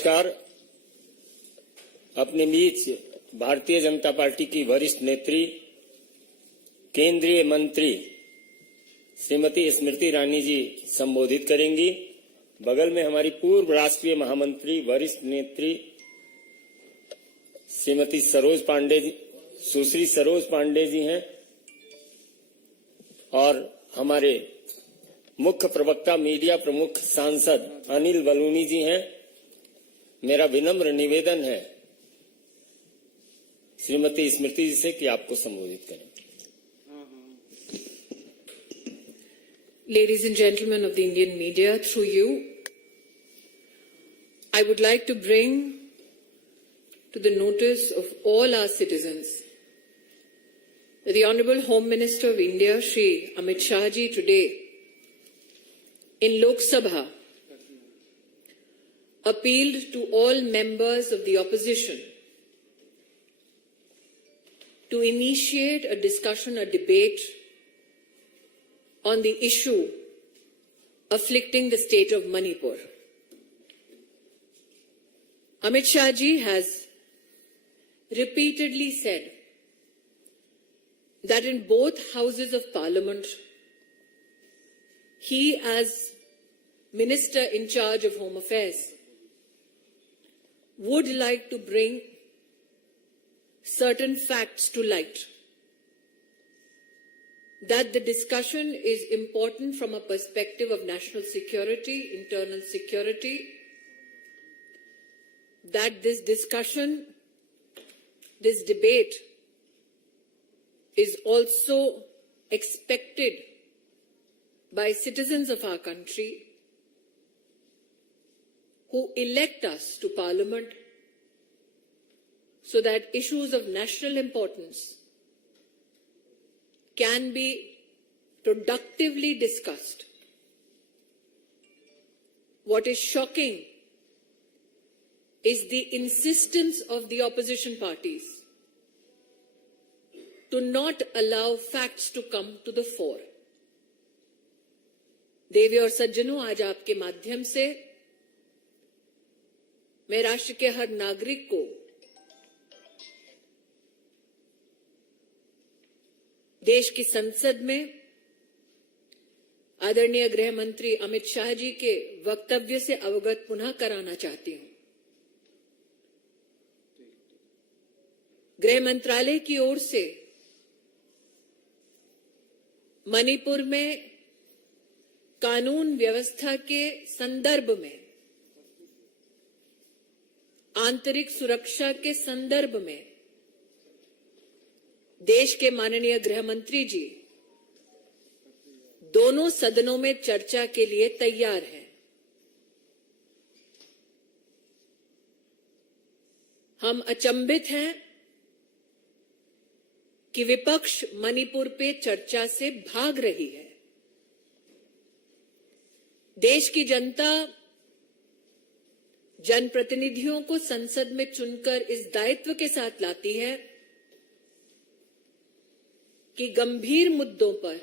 नमस्कार। अपने बीच भारतीय जनता पार्टी की वरिष्ठ नेत्री केंद्रीय मंत्री श्रीमती स्मृति ईरानी जी संबोधित करेंगी। बगल में हमारी पूर्व राष्ट्रीय महामंत्री वरिष्ठ नेत्री श्रीमती सुश्री सरोज पांडे जी हैं और हमारे मुख्य प्रवक्ता मीडिया प्रमुख सांसद अनिल बलूनी जी हैं। मेरा विनम्र निवेदन है श्रीमती स्मृति जी से कि आपको संबोधित करें। Ladies and gentlemen of the Indian media, through you, I would like to bring to the notice of all our citizens that the Honorable Home Minister of India, Shri Amit Shah ji, today in Lok Sabha appealed to all members of the opposition to initiate a discussion, a debate on the issue afflicting the state of Manipur. Amit Shah ji has repeatedly said that in both houses of parliament, he as Minister in charge of Home Affairs would like to bring certain facts to light, that the discussion is important from a perspective of national security, internal security, that this discussion, this debate is also expected by citizens of our country who elect us to Parliament so that issues of national importance can be productively discussed. What is shocking is the insistence of the opposition parties to not allow facts to come to the fore. देवी और सज्जनों, आज आपके माध्यम से मैं राष्ट्र के हर नागरिक को देश की संसद में आदरणीय गृह मंत्री अमित शाह जी के वक्तव्य से अवगत पुनः कराना चाहती हूं। गृह मंत्रालय की ओर से मणिपुर में कानून व्यवस्था के संदर्भ में, आंतरिक सुरक्षा के संदर्भ में देश के माननीय गृह मंत्री जी दोनों सदनों में चर्चा के लिए तैयार हैं। हम अचंभित हैं कि विपक्ष मणिपुर पे चर्चा से भाग रही है। देश की जनता जनप्रतिनिधियों को संसद में चुनकर इस दायित्व के साथ लाती है कि गंभीर मुद्दों पर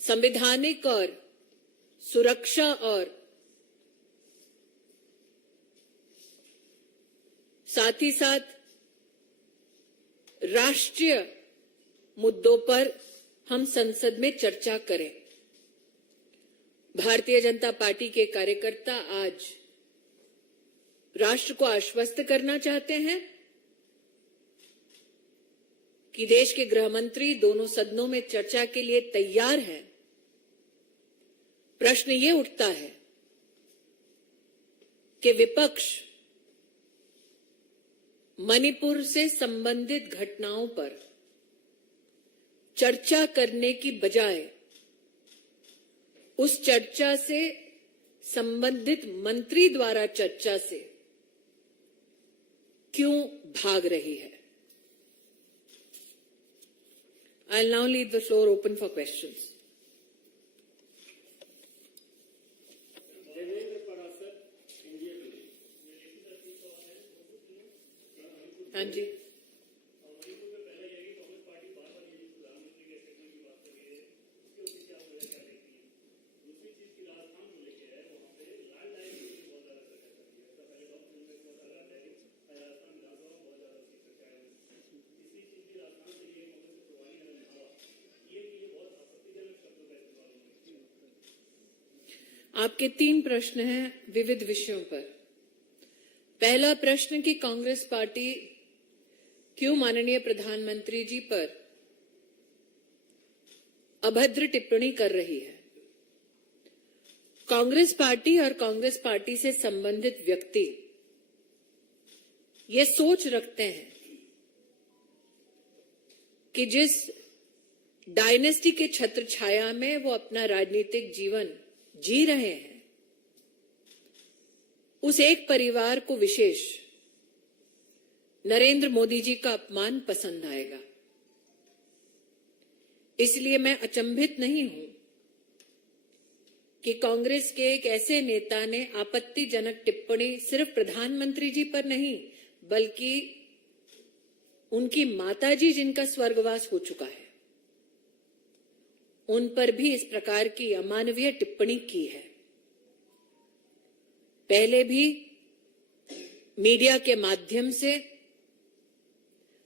संवैधानिक और सुरक्षा और साथ ही साथ राष्ट्रीय मुद्दों पर हम संसद में चर्चा करें। भारतीय जनता पार्टी के कार्यकर्ता आज राष्ट्र को आश्वस्त करना चाहते हैं कि देश के गृह मंत्री दोनों सदनों में चर्चा के लिए तैयार हैं। प्रश्न ये उठता है कि विपक्ष मणिपुर से संबंधित घटनाओं पर चर्चा करने की बजाय उस चर्चा से संबंधित मंत्री द्वारा चर्चा से क्यों भाग रही है? I'll now leave the floor open for questions. हाँ जी, आपके 3 प्रश्न हैं विविध विषयों पर। पहला प्रश्न कि कांग्रेस पार्टी क्यों माननीय प्रधानमंत्री जी पर अभद्र टिप्पणी कर रही है। कांग्रेस पार्टी और कांग्रेस पार्टी से संबंधित व्यक्ति ये सोच रखते हैं कि जिस डायनेस्टी के छत्र छाया में वो अपना राजनीतिक जीवन जी रहे हैं, उस एक परिवार को विशेष नरेंद्र मोदी जी का अपमान पसंद आएगा। इसलिए मैं अचंभित नहीं हूं कि कांग्रेस के एक ऐसे नेता ने आपत्तिजनक टिप्पणी सिर्फ प्रधानमंत्री जी पर नहीं, बल्कि उनकी माताजी जिनका स्वर्गवास हो चुका है, उन पर भी इस प्रकार की अमानवीय टिप्पणी की है। पहले भी मीडिया के माध्यम से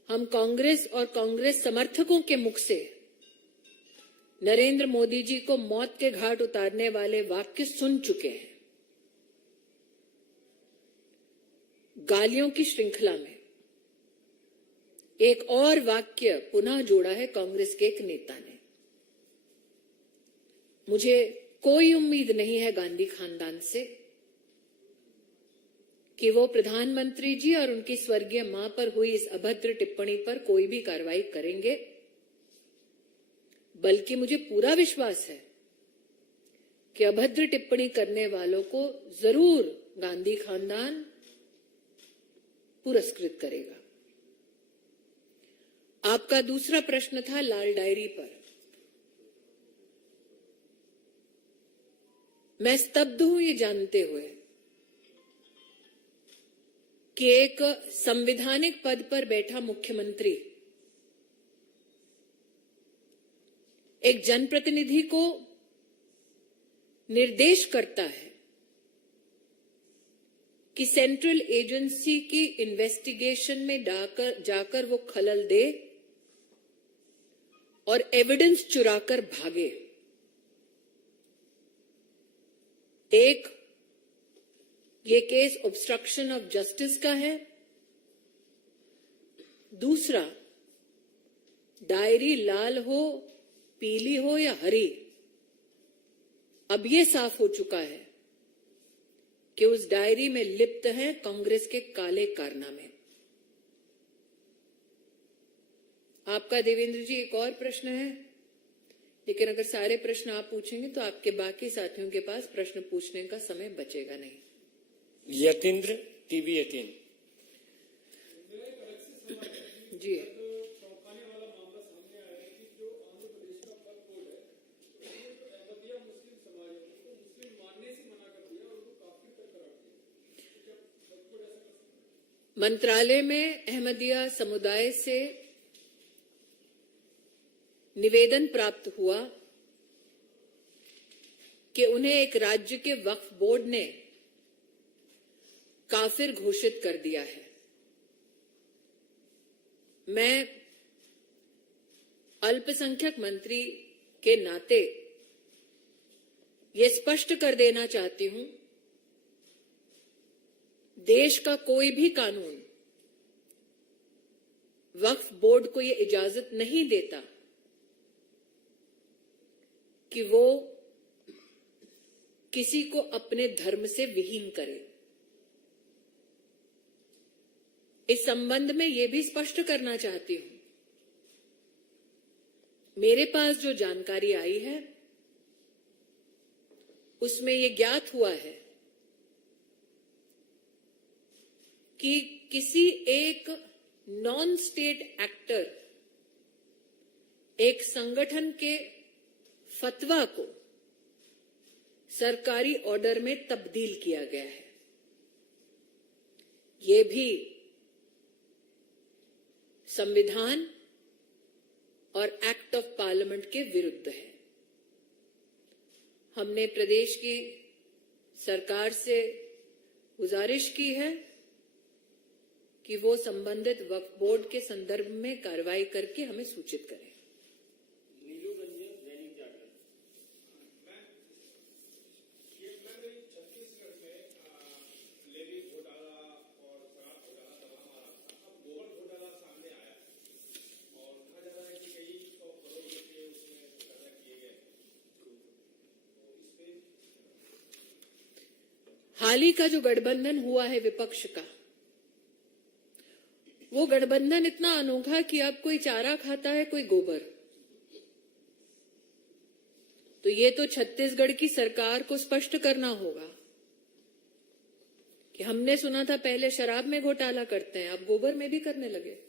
हम कांग्रेस और कांग्रेस समर्थकों के मुख से नरेंद्र मोदी जी को मौत के घाट उतारने वाले वाक्य सुन चुके हैं। गालियों की श्रृंखला में एक और वाक्य पुनः जोड़ा है कांग्रेस के एक नेता ने। मुझे कोई उम्मीद नहीं है गांधी खानदान से कि वो प्रधानमंत्री जी और उनकी स्वर्गीय मां पर हुई इस अभद्र टिप्पणी पर कोई भी कार्रवाई करेंगे, बल्कि मुझे पूरा विश्वास है कि अभद्र टिप्पणी करने वालों को जरूर गांधी खानदान पुरस्कृत करेगा। आपका दूसरा प्रश्न था लाल डायरी पर। मैं स्तब्ध हूं ये जानते हुए कि एक संवैधानिक पद पर बैठा मुख्यमंत्री एक जनप्रतिनिधि को निर्देश करता है कि सेंट्रल एजेंसी की इन्वेस्टिगेशन में जाकर वो खलल दे और एविडेंस चुराकर भागे। एक, ये केस ऑब्स्ट्रक्शन ऑफ जस्टिस का है। दूसरा, डायरी लाल हो, पीली हो या हरी, अब ये साफ हो चुका है कि उस डायरी में लिप्त है कांग्रेस के काले कारनामे। आपका देवेंद्र जी एक और प्रश्न है, लेकिन अगर सारे प्रश्न आप पूछेंगे तो आपके बाकी साथियों के पास प्रश्न पूछने का समय बचेगा नहीं। यतीन्द्र, टीवी 18। जी, मंत्रालय में अहमदिया समुदाय से निवेदन प्राप्त हुआ कि उन्हें एक राज्य के वक्फ बोर्ड ने काफिर घोषित कर दिया है। मैं अल्पसंख्यक मंत्री के नाते ये स्पष्ट कर देना चाहती हूं, देश का कोई भी कानून वक्फ बोर्ड को ये इजाजत नहीं देता कि वो किसी को अपने धर्म से विहीन करे। इस संबंध में यह भी स्पष्ट करना चाहती हूं, मेरे पास जो जानकारी आई है उसमें यह ज्ञात हुआ है कि किसी एक नॉन स्टेट एक्टर एक संगठन के फतवा को सरकारी ऑर्डर में तब्दील किया गया है। ये भी संविधान और एक्ट ऑफ पार्लियामेंट के विरुद्ध है। हमने प्रदेश की सरकार से गुजारिश की है कि वो संबंधित वक्फ बोर्ड के संदर्भ में कार्रवाई करके हमें सूचित करें। हाल ही का जो गठबंधन हुआ है विपक्ष का, वो गठबंधन इतना अनोखा कि अब कोई चारा खाता है, कोई गोबर। तो ये तो छत्तीसगढ़ की सरकार को स्पष्ट करना होगा कि हमने सुना था पहले शराब में घोटाला करते हैं, अब गोबर में भी करने लगे।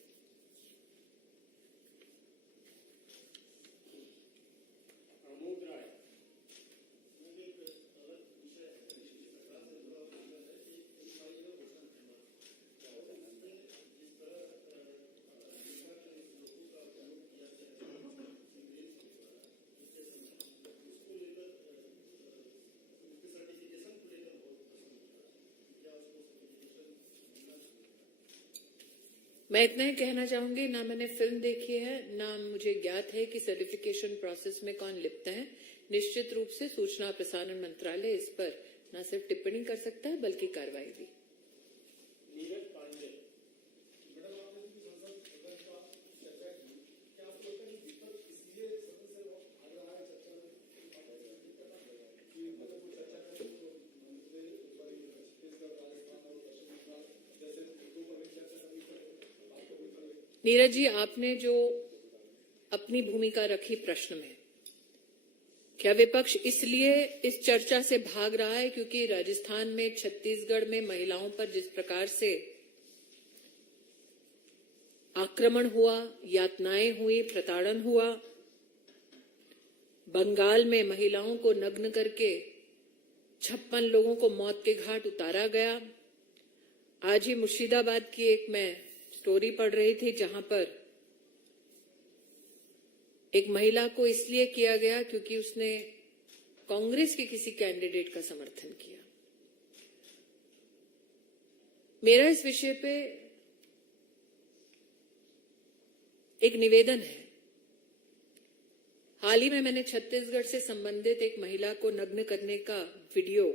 मैं इतना ही कहना चाहूंगी, ना मैंने फिल्म देखी है, ना मुझे ज्ञात है कि सर्टिफिकेशन प्रोसेस में कौन लिप्त है। निश्चित रूप से सूचना और प्रसारण मंत्रालय इस पर न सिर्फ टिप्पणी कर सकता है बल्कि कार्रवाई भी। नीरज जी, आपने जो अपनी भूमिका रखी प्रश्न में, क्या विपक्ष इसलिए इस चर्चा से भाग रहा है क्योंकि राजस्थान में, छत्तीसगढ़ में महिलाओं पर जिस प्रकार से आक्रमण हुआ, यातनाएं हुई, प्रताड़न हुआ, बंगाल में महिलाओं को नग्न करके 56 लोगों को मौत के घाट उतारा गया। आज ही मुर्शिदाबाद की एक मैं स्टोरी पढ़ रही थी जहां पर एक महिला को इसलिए किया गया क्योंकि उसने कांग्रेस के किसी कैंडिडेट का समर्थन किया। मेरा इस विषय पे एक निवेदन है। हाल ही में मैंने छत्तीसगढ़ से संबंधित एक महिला को नग्न करने का वीडियो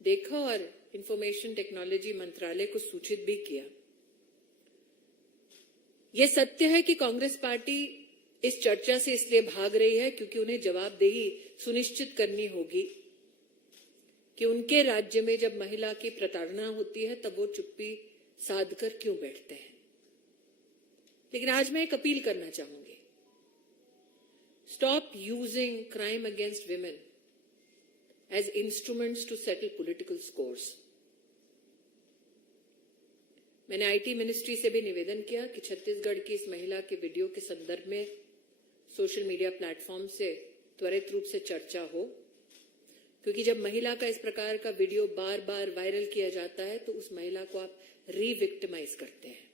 देखा और इंफॉर्मेशन टेक्नोलॉजी मंत्रालय को सूचित भी किया। यह सत्य है कि कांग्रेस पार्टी इस चर्चा से इसलिए भाग रही है क्योंकि उन्हें जवाबदेही सुनिश्चित करनी होगी कि उनके राज्य में जब महिला की प्रताड़ना होती है तब वो चुप्पी साध कर क्यों बैठते हैं। लेकिन आज मैं एक अपील करना चाहूंगी, stop using crime against women as instruments to settle political scores. मैंने आईटी मिनिस्ट्री से भी निवेदन किया कि छत्तीसगढ़ की इस महिला के वीडियो के संदर्भ में सोशल मीडिया प्लेटफॉर्म से त्वरित रूप से चर्चा हो, क्योंकि जब महिला का इस प्रकार का वीडियो बार बार वायरल किया जाता है तो उस महिला को आप रीविक्टिमाइज करते हैं।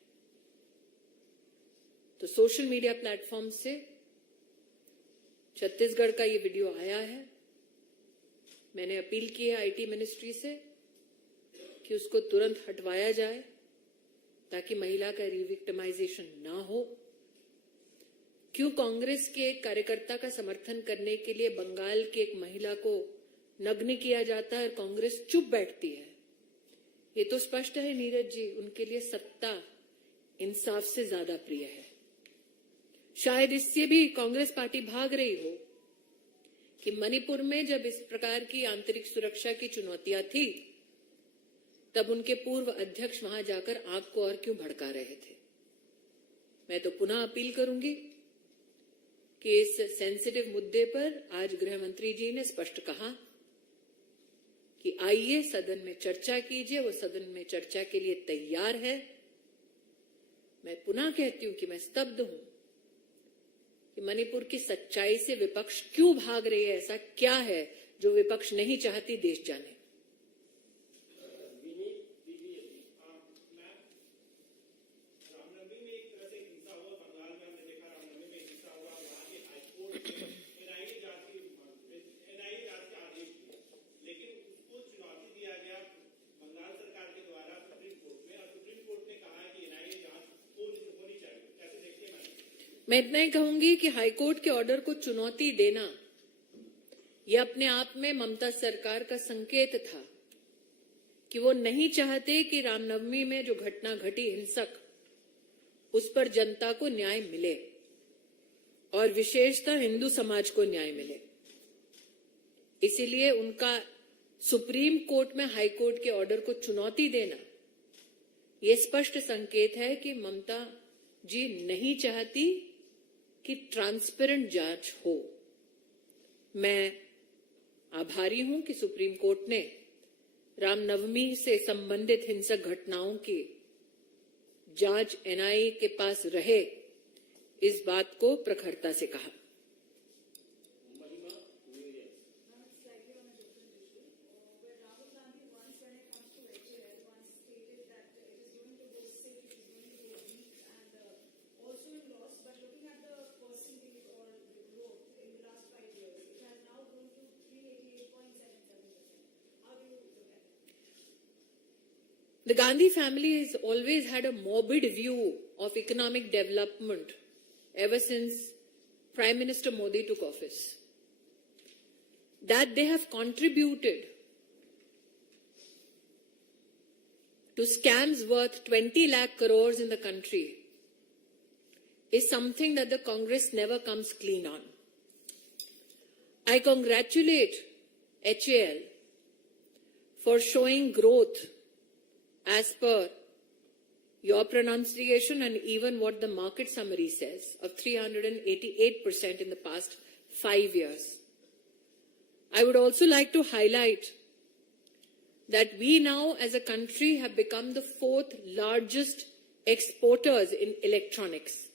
तो सोशल मीडिया प्लेटफॉर्म से छत्तीसगढ़ का ये वीडियो आया है। मैंने अपील की है आईटी मिनिस्ट्री से कि उसको तुरंत हटवाया जाए ताकि महिला का रीविक्टिमाइजेशन ना हो। क्यों कांग्रेस के एक कार्यकर्ता का समर्थन करने के लिए बंगाल की एक महिला को नग्न किया जाता है और कांग्रेस चुप बैठती है? ये तो स्पष्ट है नीरज जी, उनके लिए सत्ता इंसाफ से ज्यादा प्रिय है। शायद इससे भी कांग्रेस पार्टी भाग रही हो कि मणिपुर में जब इस प्रकार की आंतरिक सुरक्षा की चुनौतियां थी तब उनके पूर्व अध्यक्ष वहां जाकर आग को और क्यों भड़का रहे थे। मैं तो पुनः अपील करूंगी कि इस सेंसिटिव मुद्दे पर आज गृह मंत्री जी ने स्पष्ट कहा कि आइए सदन में चर्चा कीजिए, वो सदन में चर्चा के लिए तैयार है। मैं पुनः कहती हूं कि मैं स्तब्ध हूं कि मणिपुर की सच्चाई से विपक्ष क्यों भाग रही है। ऐसा क्या है जो विपक्ष नहीं चाहती देश जाने। मैं इतना ही कहूंगी कि हाईकोर्ट के ऑर्डर को चुनौती देना यह अपने आप में ममता सरकार का संकेत था कि वो नहीं चाहते कि रामनवमी में जो घटना घटी हिंसक, उस पर जनता को न्याय मिले और विशेषतः हिंदू समाज को न्याय मिले। इसीलिए उनका सुप्रीम कोर्ट में हाई कोर्ट के ऑर्डर को चुनौती देना, ये स्पष्ट संकेत है कि ममता जी नहीं चाहती कि ट्रांसपेरेंट जांच हो। मैं आभारी हूं कि सुप्रीम कोर्ट ने रामनवमी से संबंधित हिंसक घटनाओं की जांच एनआईए के पास रहे, इस बात को प्रखरता से कहा। The Gandhi family has always had a morbid view of economic development ever since Prime Minister Modi took office. That they have contributed to scams worth 20 lakh crores in the country is something that the Congress never comes clean on. I congratulate HAL for showing growth as per your pronunciation and even what the market summary says of 388% in the past 5 years. I would also like to highlight that we now as a country have become the 4th largest exporters in electronics.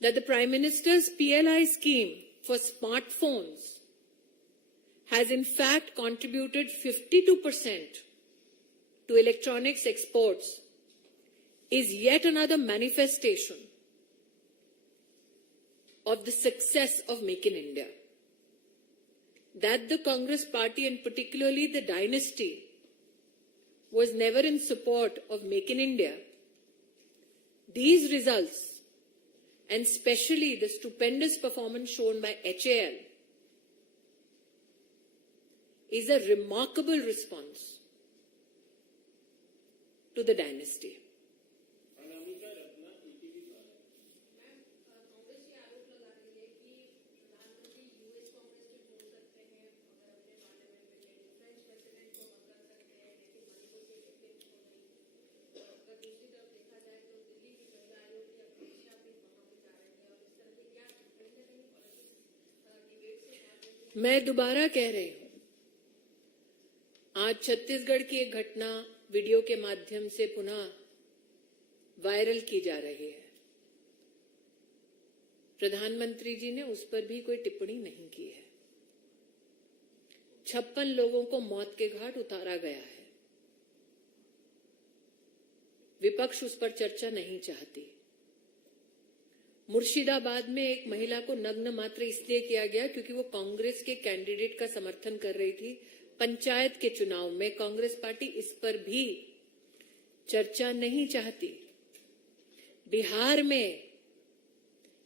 That the Prime Minister's PLI scheme for smartphones has in fact contributed 52% to electronics exports is yet another manifestation of the success of Make in India. That the Congress party and particularly the dynasty was never in support of Make in India. These results and especially the stupendous performance shown by HAL is a remarkable response to the dynasty. मैं दोबारा कह रही हूं, आज छत्तीसगढ़ की एक घटना video के माध्यम से पुनः वायरल की जा रही है। प्रधानमंत्री जी ने उस पर भी कोई टिप्पणी नहीं की है। 56 लोगों को मौत के घाट उतारा गया है। विपक्ष उस पर चर्चा नहीं चाहती। मुर्शिदाबाद में एक महिला को नग्न मात्र इसलिए किया गया क्योंकि वो कांग्रेस के कैंडिडेट का समर्थन कर रही थी। पंचायत के चुनाव में कांग्रेस पार्टी इस पर भी चर्चा नहीं चाहती। बिहार में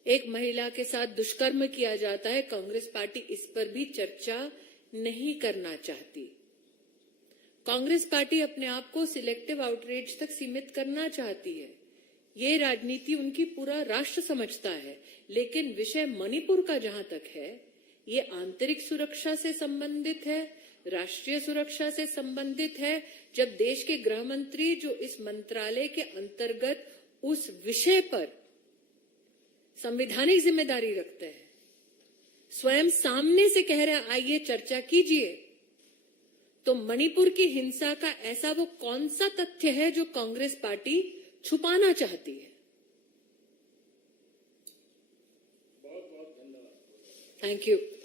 एक महिला के साथ दुष्कर्म किया जाता है, कांग्रेस पार्टी इस पर भी चर्चा नहीं करना चाहती। कांग्रेस पार्टी अपने आप को सिलेक्टिव आउटरीच तक सीमित करना चाहती है। ये राजनीति उनकी पूरा राष्ट्र समझता है, लेकिन विषय मणिपुर का जहां तक है, ये आंतरिक सुरक्षा से संबंधित है, राष्ट्रीय सुरक्षा से संबंधित है। जब देश के गृह मंत्री जो इस मंत्रालय के अंतर्गत उस विषय पर संवैधानिक जिम्मेदारी रखते हैं, स्वयं सामने से कह रहे हैं आइए चर्चा कीजिए, तो मणिपुर की हिंसा का ऐसा वो कौन सा तथ्य है जो कांग्रेस पार्टी छुपाना चाहती है? बहुत बहुत धन्यवाद। Thank you.